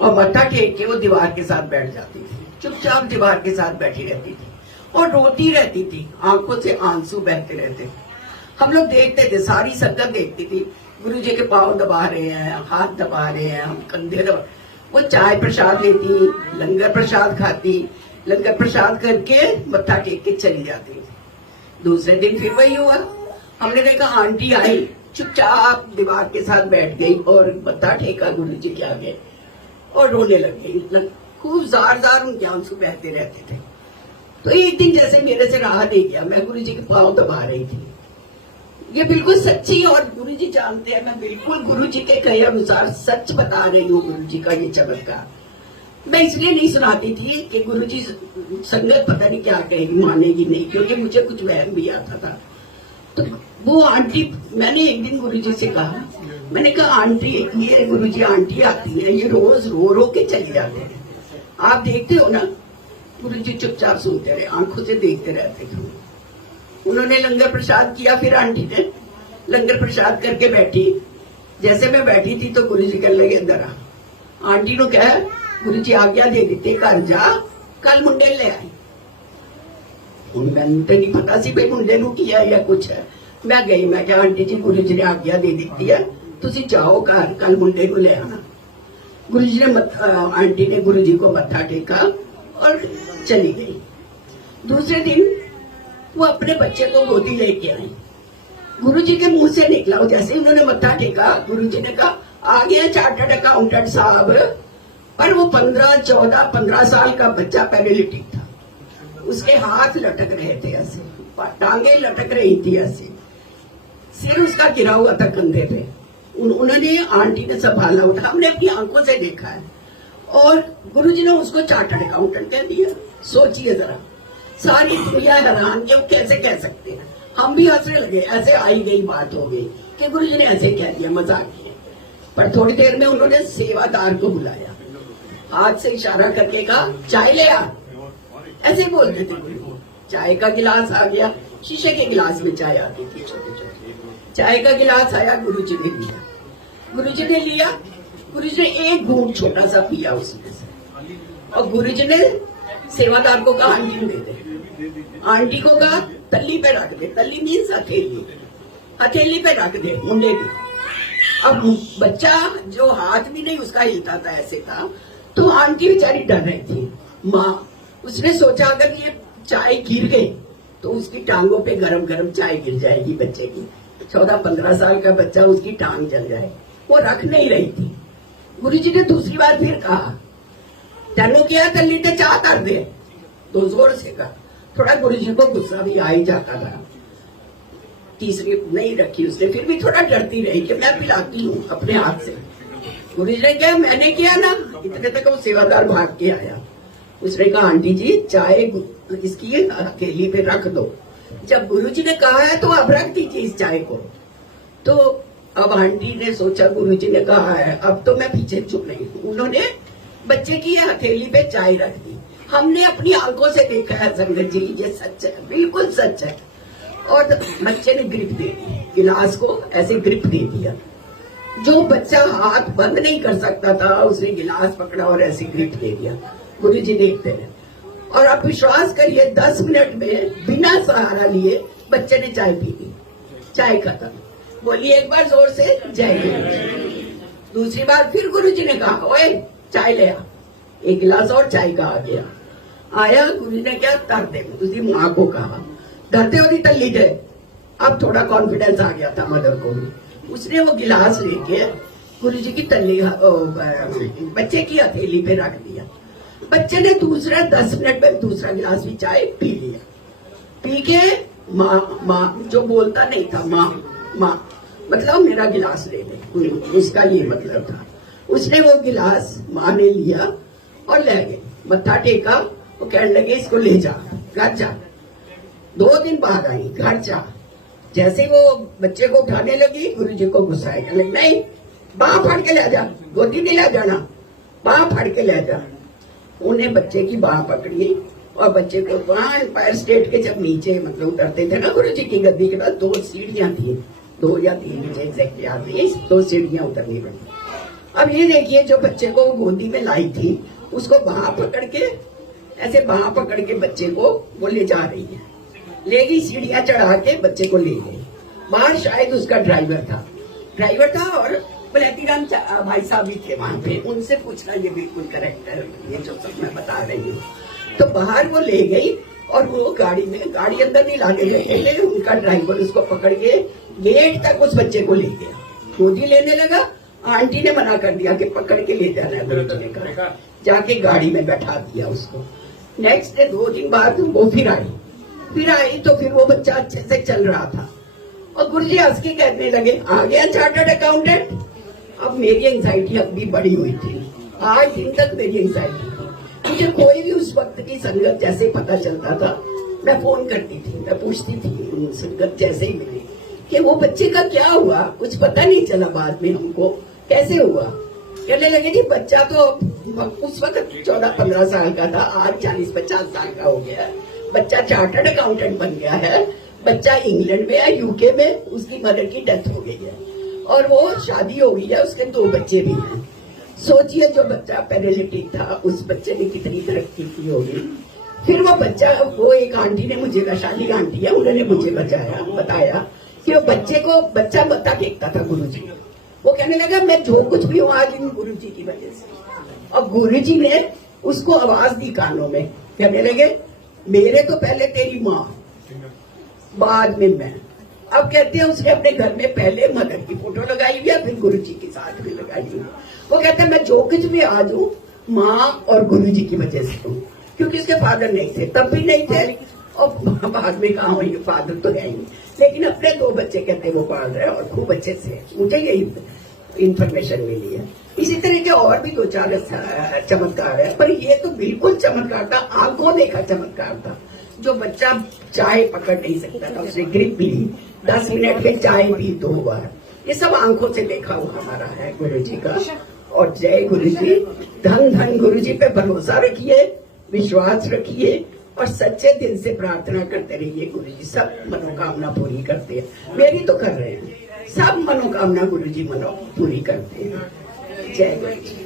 और मत्था टेक के वो दीवार के साथ बैठ जाती थी, चुपचाप दीवार के साथ बैठी रहती थी और रोती रहती थी, आंखों से आंसू बहते रहते। हम लोग देखते थे, सारी संगत देखती थी, गुरुजी के पांव दबा रहे हैं, हाथ दबा रहे हैं, हम कंधे दबा। वो चाय प्रसाद लेती, लंगर प्रसाद खाती, लंगर प्रसाद करके मत्था टेक के चली जाती थी। दूसरे दिन फिर वही हुआ। हमने देखा आंटी आई, चुपचाप दीवार के साथ बैठ गई और मत्था टेका गुरुजी के आगे और रोने लग गई। खूब जार जार उनके आंसू बहते रहते थे। तो एक दिन जैसे मेरे से रहा नहीं गया, मैं गुरुजी के पांव दबा रही थी। ये बिल्कुल सच्ची, और गुरुजी जानते हैं मैं बिल्कुल गुरुजी के कहे अनुसार सच बता रही हूँ। गुरुजी का ये चमत्कार मैं इसलिए नहीं सुनाती थी कि गुरुजी संगत पता नहीं क्या कहेगी, मानेगी नहीं, क्योंकि मुझे कुछ वहम भी आता था। तो वो आंटी, मैंने एक दिन गुरुजी से कहा, मैंने कहा आंटी, ये गुरुजी आंटी आती है, ये रोज रो रो के चले जाते हैं, आप देखते हो ना। गुरुजी चुपचाप सुनते रहे, आंखों से देखते रहते थे। उन्होंने लंगर प्रसाद किया, फिर आंटी ने लंगर प्रसाद करके बैठी। जैसे मैं बैठी थी तो गुरुजी कहने लगे अंदर आ। आंटी ने कहा गुरुजी आज्ञा दे देते, घर जा, कल मुंडे ले आई। मैंने तो नहीं पता सी भाई मुंडे नू किया या कुछ है। मैं गई, मैं क्या आंटी जी गुरुजी ने आज्ञा दे दी है, तुसी जाओ घर, कल मुंडे को ले आना। गुरुजी ने आंटी ने गुरुजी को मत्था टेका और चली गई। दूसरे दिन वो अपने बच्चे को गोदी लेके आई। गुरुजी के मुंह से निकला, जैसे उन्होंने मत्था टेका, गुरुजी ने कहा आ गया चार्टर्ड अकाउंटेंट साहब। पर वो 15 साल का बच्चा पैरालिटिक था, उसके हाथ लटक रहे थे ऐसे, टांगे लटक रही थी ऐसे, सिर उसका गिरा हुआ था कंधे पे। उन्होंने आंटी ने संभाला, उठा, हमने अपनी आंखों से देखा है। और गुरुजी ने उसको चार्टर्ड अकाउंटेंट कह दिया। सोचिए जरा, सारी दुनिया हैरान कि वो कैसे कह सकते हैं। हम भी हंसने लगे, ऐसे आई गई बात हो गई कि गुरुजी ने ऐसे कह दिया, मजाक किए। पर थोड़ी देर में उन्होंने सेवादार को बुलाया, हाथ से इशारा करके कहा चाय ले आ। ऐसे बोलते थे गुरुजी। चाय का गिलास आ गया, शीशे के गिलास में चाय आती थी छोटे छोटे। चाय का गिलास आया, गुरुजी ने लिया। गुरुजी ने लिया, गुरुजी ने एक घूंट छोटा सा पिया उसमें से, और गुरुजी ने सेवादार को कहा आंटी को दे दे। आंटी को कहा तल्ली पे रख दे, तल्ली मीन्स हथेली, हथेली पे रख दे मुंडे की। अब बच्चा जो हाथ भी नहीं उसका हिलता था, ऐसे था। तो आंटी बेचारी डर रही थी, माँ। उसने सोचा अगर ये चाय गिर गई तो उसकी टांगों पे गरम गरम चाय गिर जाएगी बच्चे की। 14-15 साल का बच्चा, उसकी टांग जल जाए। वो रख नहीं रही थी। गुरुजी ने दूसरी बार फिर कहा तेनू क्या तल्ली ते चाह कर दे, तो जोर से कहा। थोड़ा गुरुजी को गुस्सा भी आ ही जाता था। तीसरी नहीं रखी उसने, फिर भी थोड़ा डरती रही कि मैं पिलाती हूँ अपने हाथ से। गुरुजी ने कहा मैंने किया ना। इतने तक वो सेवादार भाग के आया। उसने कहा आंटी जी चाय इसकी हथेली पे रख दो। जब गुरुजी ने कहा है तो अब रख दीजिए इस चाय को। तो अब आंटी ने सोचा गुरुजी ने कहा है, अब तो मैं पीछे चुप नहीं हूँ। उन्होंने बच्चे की हथेली पे चाय रख दी। हमने अपनी आंखों से देखा है संगत जी, ये सच है, बिल्कुल सच है। और बच्चे ने ग्रिप दे दी, गिलास को ऐसे ग्रिप दे दिया। जो बच्चा हाथ बंद नहीं कर सकता था उसने गिलास पकड़ा और ऐसे ग्रिप दे दिया। गुरुजी देखते रहे, और आप विश्वास करिए 10 मिनट में बिना सहारा लिए बच्चे ने चाय पी ली। चाय खत्म। बोलिए एक बार जोर से जय गुरुजी। दूसरी बार फिर गुरुजी ने कहा ओए चाय ले आ। एक गिलास और चाय का आ गया। आया, गुरुजी ने क्या कर दे, उसकी माँ को कहा धरते हो तल्ली दे। अब थोड़ा कॉन्फिडेंस आ गया था मदर को भी। उसने वो गिलास लेके गुरुजी की तल्ली बच्चे की हथेली पे रख दिया। बच्चे ने दूसरा 10 मिनट में दूसरा गिलास भी चाय पी लिया। पी के माँ जो बोलता नहीं था, माँ मतलब मेरा गिलास ले ले, उसका ये मतलब था। उसने वो गिलास माँ ने लिया और ले गए, मत्था टेका। वो कहने लगे इसको ले जा, घर जा। 2 दिन बाद आई, घर जा। जैसे वो बच्चे को उठाने लगी, गुरुजी को गुस्सा आया, नहीं बाह फाड़ के ले जा, गोदी नहीं ले जाना, बाह फाड़ के ले जा। उन्हें बच्चे की बाह पकड़ी और बच्चे को वहां एम्पायर स्टेट के जब नीचे मतलब उतरते थे ना गुरुजी की गद्दी के बाद 2 सीढ़ियां थी, 2 या 3 मुझे एग्जैक्ट याद नहीं, 2 सीढ़ियां उतरनी पड़ी। अब ये देखिए, जो बच्चे को गोदी में लाई थी उसको बाह पकड़ के, ऐसे बाह पकड़ के बच्चे को वो ले जा रही है, ले गई, सीढ़ियां चढ़ा के बच्चे को ले गई। बाहर शायद उसका ड्राइवर था और बलैतीराम भाई साहब भी थे वहां पे, उनसे पूछना, ये बिल्कुल करेक्ट है ये जो सब मैं बता रही हूँ। तो बाहर वो ले गई और वो गाड़ी अंदर नहीं लाके गए, उनका ड्राइवर उसको पकड़ के गेट तक उस बच्चे को ले गया, गोदी लेने लगा। आंटी ने मना कर दिया कि पकड़ के ले जाना है, गुरुजी ने कहा, जाके गाड़ी में बैठा दिया उसको। नेक्स्ट डे 2 दिन बाद वो फिर आई तो फिर वो बच्चा अच्छे से चल रहा था और गुरुजी हंस के कहने लगे, आ गया चार्टर्ड अकाउंटेंट। अब मेरी एंजाइटी अब भी बढ़ी हुई थी, 8 दिन तक मेरी एंजाइटी थी। मुझे कोई भी उस वक्त की संगत जैसे पता चलता था, मैं फोन करती थी, मैं पूछती थी उन संगत जैसे ही मिली कि वो बच्चे का क्या हुआ। कुछ पता नहीं चला बाद में हमको कैसे हुआ। कहने लगे जी बच्चा तो उस वक्त 14-15 साल का था, आज 40-50 साल का हो गया। बच्चा चार्टर्ड अकाउंटेंट बन गया है, बच्चा इंग्लैंड में है, यूके में, उसकी मदर की डेथ हो गई है और वो शादी हो गई है, उसके 2 बच्चे भी हैं। सोचिए जो बच्चा पैरालिटिक था उस बच्चे ने कितनी तरक्की की होगी। फिर वो बच्चा, वो एक आंटी ने मुझे, वैशाली आंटी है, उन्होंने मुझे बताया कि वो बच्चा मत्था टेकता था गुरुजी। वो कहने लगा मैं जो कुछ भी हूँ आज इन गुरुजी की वजह से। और गुरुजी ने उसको आवाज दी कानों में, कहने लगे मेरे तो पहले तेरी माँ, बाद में मैं। अब कहते हैं उसने अपने घर में पहले मदर की फोटो लगाई हुई है, फिर गुरुजी के साथ भी लगाई हुई। वो कहता है मैं जो कुछ भी आज हूँ माँ और गुरुजी की वजह से हूँ, क्योंकि उसके फादर नहीं थे, तब भी नहीं थे और बाद में कहा हुई फादर तो है ही, लेकिन अपने 2 बच्चे कहते वो पाल रहे और खूब अच्छे से। मुझे यही इंफॉर्मेशन मिली है। इसी तरह के और भी 2-4 चमत्कार है, पर ये तो बिल्कुल चमत्कार था, आंखों देखा चमत्कार था। जो बच्चा चाय पकड़ नहीं सकता था, उसने ग्रिप ली, 10 मिनट में चाय पी 2 बार, ये सब आंखों से देखा हुआ हमारा है गुरुजी का। और जय गुरुजी, धन धन गुरुजी पे भरोसा रखिए, विश्वास रखिए और सच्चे दिल से प्रार्थना करते रहिए। गुरुजी सब मनोकामना पूरी करते हैं, मेरी तो कर रहे हैं, सब मनोकामना गुरुजी पूरी करते हैं। जय गुरुजी।